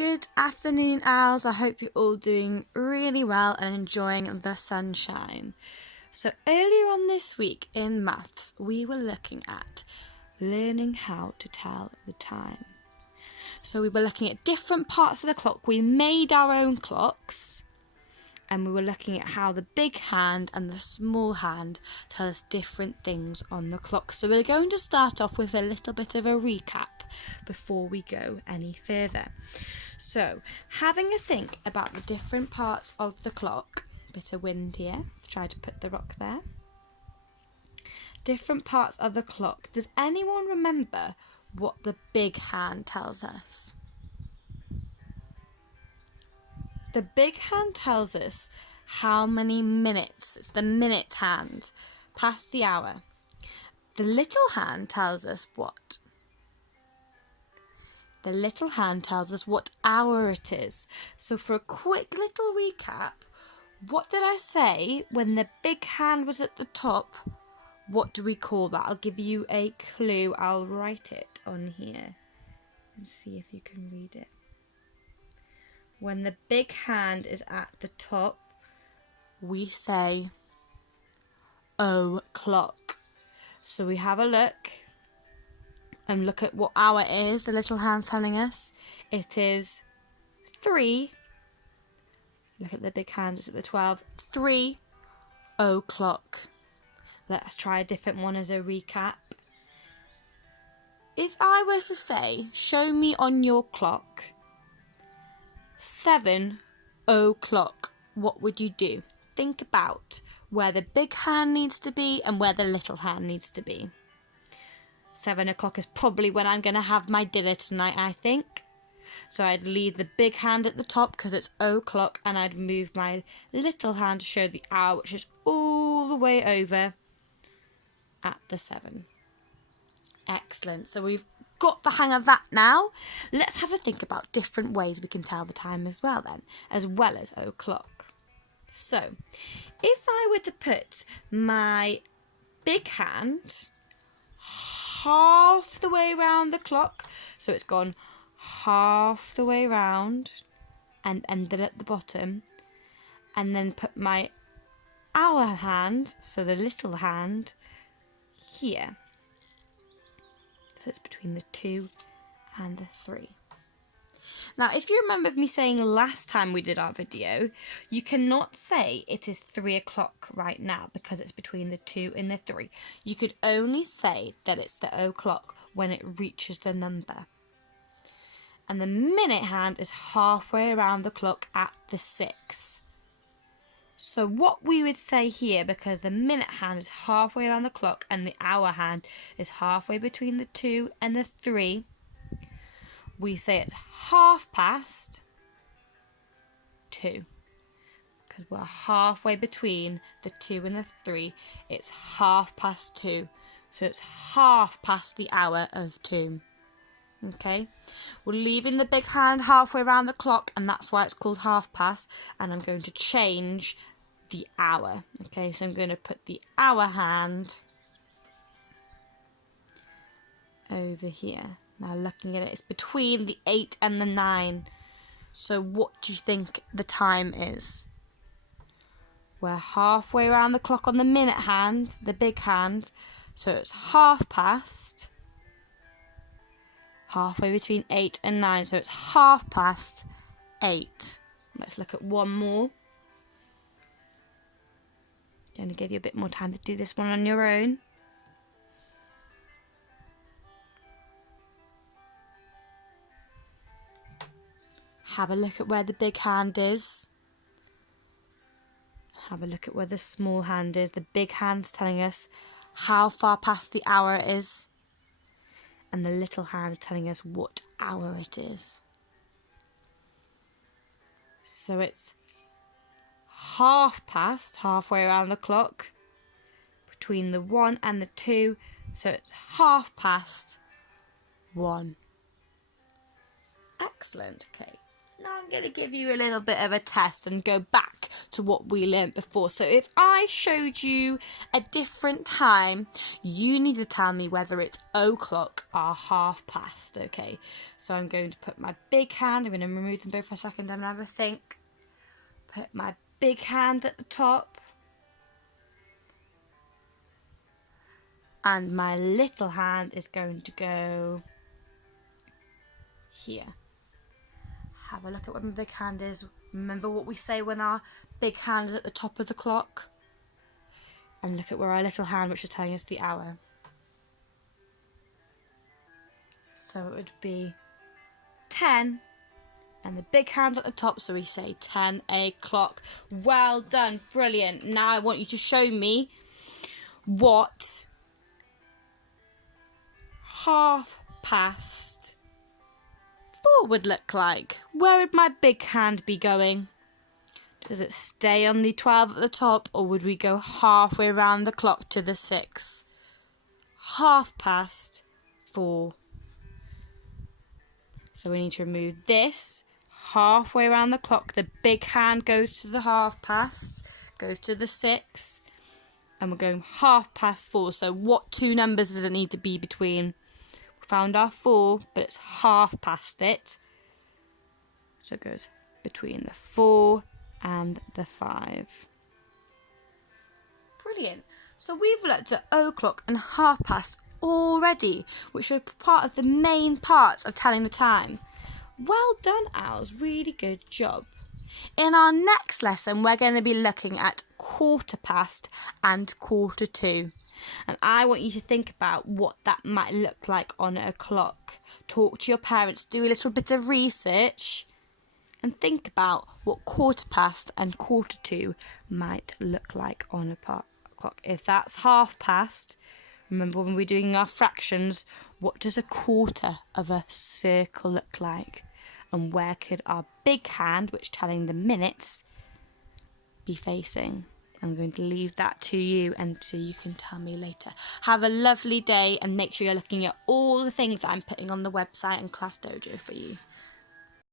Good afternoon, owls. I hope you're all doing really well and enjoying the sunshine. So earlier on this week in maths, we were looking at learning how to tell the time. So we were looking at different parts of the clock. We made our own clocks, and we were looking at how the big hand and the small hand tell us different things on the clock. So we're going to start off with a little bit of a recap before we go any further. So, having a think about the different parts of the clock, bit of wind here, try to put the rock there. Different parts of the clock. Does anyone remember what the big hand tells us? The big hand tells us how many minutes, it's the minute hand, past the hour. The little hand tells us what? The little hand tells us what hour it is. So for a quick little recap, what did I say when the big hand was at the top? What do we call that? I'll give you a clue. I'll write it on here and see if you can read it. When the big hand is at the top, we say o'clock. So we have a look and look at what hour it is. The little hand's telling us it is 3. Look at the big hand, it's at the 12. 3 o'clock. Let's try a different one as a recap. If I was to say, show me on your clock 7 o'clock, what would you do? Think about where the big hand needs to be and where the little hand needs to be. 7 o'clock is probably when I'm going to have my dinner tonight, I think. So I'd leave the big hand at the top because it's o'clock, and I'd move my little hand to show the hour, which is all the way over at the 7. Excellent. So we've got the hang of that now. Let's have a think about different ways we can tell the time as well then, as well as o'clock. So if I were to put my big hand half the way around the clock, so it's gone half the way round and ended at the bottom, and then put my hour hand, so the little hand, here. So it's between the 2 and the 3. Now, if you remember me saying last time we did our video, you cannot say it is 3 o'clock right now because it's between the 2 and the 3. You could only say that it's the o'clock when it reaches the number. And the minute hand is halfway around the clock at the 6. So what we would say here, because the minute hand is halfway around the clock and the hour hand is halfway between the 2 and the 3, we say it's 2:30. Because we're halfway between the 2 and the 3, it's 2:30. So it's half past the hour of 2. Okay, we're leaving the big hand halfway around the clock, and that's why it's called 2:30. And I'm going to change the hour. Okay, so I'm going to put the hour hand over here. Now looking at it, it's between the 8 and the 9. So what do you think the time is? We're halfway around the clock on the minute hand, the big hand. So it's 2:30. Halfway between 8 and 9. So it's 8:30. Let's look at one more. Going to give you a bit more time to do this one on your own. Have a look at where the big hand is. Have a look at where the small hand is. The big hand's telling us how far past the hour it is. And the little hand telling us what hour it is. So it's 2:30, halfway around the clock, between the 1 and the 2. So it's 1:30. Excellent. Okay. Now I'm going to give you a little bit of a test and go back to what we learnt before. So if I showed you a different time, you need to tell me whether it's o'clock or past, okay? So I'm going to put my big hand, I'm going to remove them both for a second and have a think. Put my big hand at the top. And my little hand is going to go here. Have a look at where my big hand is. Remember what we say when our big hand is at the top of the clock? And look at where our little hand, which is telling us the hour. So it would be 10. And the big hand at the top, so we say 10 o'clock. Well done, brilliant. Now I want you to show me what 4:30 would look like. Where would my big hand be going? Does it stay on the 12 at the top, or would we go halfway around the clock to the 6? 4:30. So we need to remove this. Halfway around the clock, the big hand goes to the 4:30, goes to the 6, and we're going 4:30. So what two numbers does it need to be between? We found our 4, but it's half past it. So it goes between the 4 and the 5. Brilliant. So we've looked at o'clock and 4:30 already, which are part of the main parts of telling the time. Well done, Owls. Really good job. In our next lesson, we're going to be looking at 1/4 and 1/4. And I want you to think about what that might look like on a clock. Talk to your parents, do a little bit of research, and think about what 1/4 and 1/4 might look like on a clock. If that's 1/2, remember when we're doing our fractions, what does a quarter of a circle look like? And where could our big hand, which telling the minutes, be facing? I'm going to leave that to you, and so you can tell me later. Have a lovely day, and make sure you're looking at all the things that I'm putting on the website and Class Dojo for you.